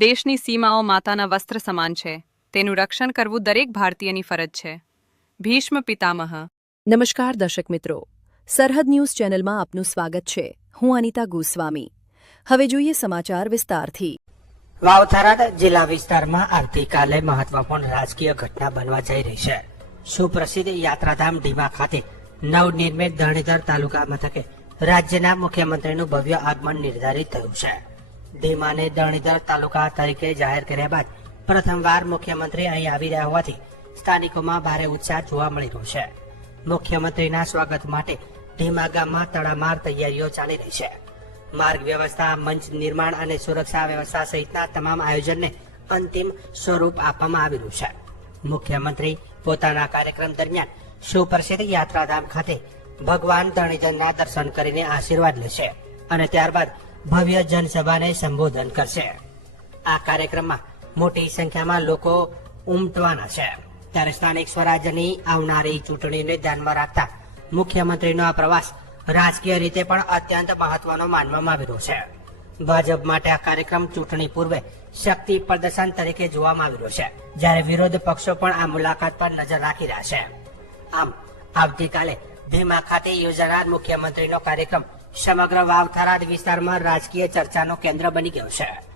દેશની સીમાઓ માતાના વસ્ત્ર સમાન છે. તેનું રક્ષણ કરવું દરેક ભારતીયની ફરજ છે. ભીષ્મ પિતામહ. નમસ્કાર દર્શક મિત્રો, સરહદ ન્યૂઝ ચેનલમાં આપનું સ્વાગત છે. હું અનિતા ગોસ્વામી. હવે જોઈએ સમાચાર વિસ્તારથી. વાવ-થરાદ જિલ્લા વિસ્તારમાં આવતીકાલે મહત્વપૂર્ણ રાજકીય ઘટના બનવા જઈ રહી છે. સુપ્રસિદ્ધ યાત્રાધામ ઢીમા ખાતે નવનિર્મિત ધરણીધર તાલુકા મથકે રાજ્યના મુખ્યમંત્રીનું ભવ્ય આગમન નિર્ધારિત થયું છે. ઢીમાને ધરણીધર તાલુકા તરીકે જાહેર કર્યા બાદ પ્રથમવાર મુખ્યમંત્રી અહીં આવી રહ્યા હોવાથી સ્થાનિકોમાં ભારે ઉત્સાહ જોવા મળી રહ્યો છે. મુખ્યમંત્રીના સ્વાગત માટે ઢીમા ગામમાં તડામાર તૈયારીઓ ચાલી રહી છે. માર્ગ વ્યવસ્થા, મંચ નિર્માણ અને સુરક્ષા વ્યવસ્થા સહિતના તમામ આયોજનને અંતિમ સ્વરૂપ આપવામાં આવી રહ્યું છે. મુખ્યમંત્રી પોતાના કાર્યક્રમ દરમિયાન સુપ્રસિદ્ધ યાત્રાધામ ખાતે ભગવાન ધરણીધરના દર્શન કરીને આશીર્વાદ લેશે અને ત્યારબાદ ભવ્ય જનસભાને સંબોધન કરશે. આ કાર્યક્રમમાં મોટી સંખ્યામાં લોકો ઉમટવાના છે. ત્યારે સ્થાનિક સ્વરાજ્યની આવનારી ચૂંટણીને ધ્યાનમાં રાખતા મુખ્યમંત્રીનો આ પ્રવાસ રાજકીય રીતે પણ અત્યંત મહત્વનો માનવામાં આવી રહ્યો છે. ભાજપ માટે આ કાર્યક્રમ ચૂંટણી પૂર્વે શક્તિ પ્રદર્શન તરીકે જોવામાં આવી રહ્યો છે, જ્યારે વિરોધ પક્ષો પણ આ મુલાકાત પર નજર રાખી રહ્યા છે. આમ આવતીકાલે ઢીમા ખાતે યોજાનાર મુખ્યમંત્રીનો કાર્યક્રમ સમગ્ર વાવ-થરાદ વિસ્તારમાં રાજકીય ચર્ચાનું કેન્દ્ર બની ગયો છે.